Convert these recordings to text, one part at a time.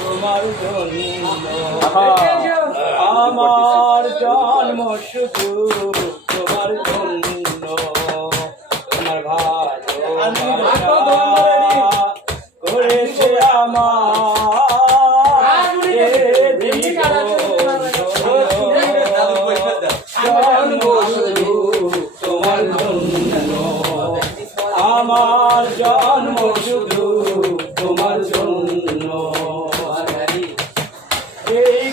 তোমার আমার জন্ম শুধু তোমার জন্য তোমার করেছে আমার তোমার আমার জন্ম শুধু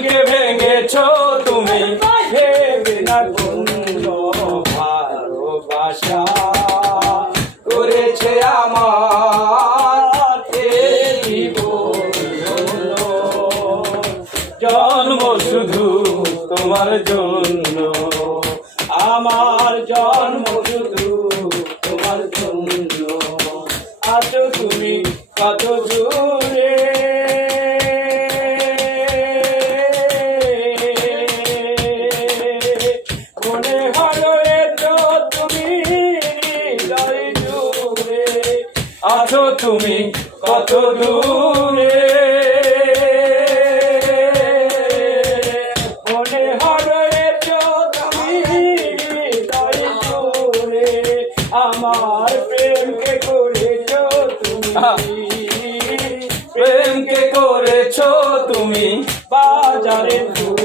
মনকে ভেঙেছ তুমি। ভেবে ভালোবাসা করেছে আমার। জন্ম শুধু তোমার জন্য। আমার জন্ম শুধু তোমার জন্য। আছো তুমি কত আছো তুমি কত দূরে? মনে তুমি আমার প্রেমকে করেছ তুমি। প্রেমকে করেছ তুমি। বাজারে তুমি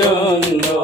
জন্য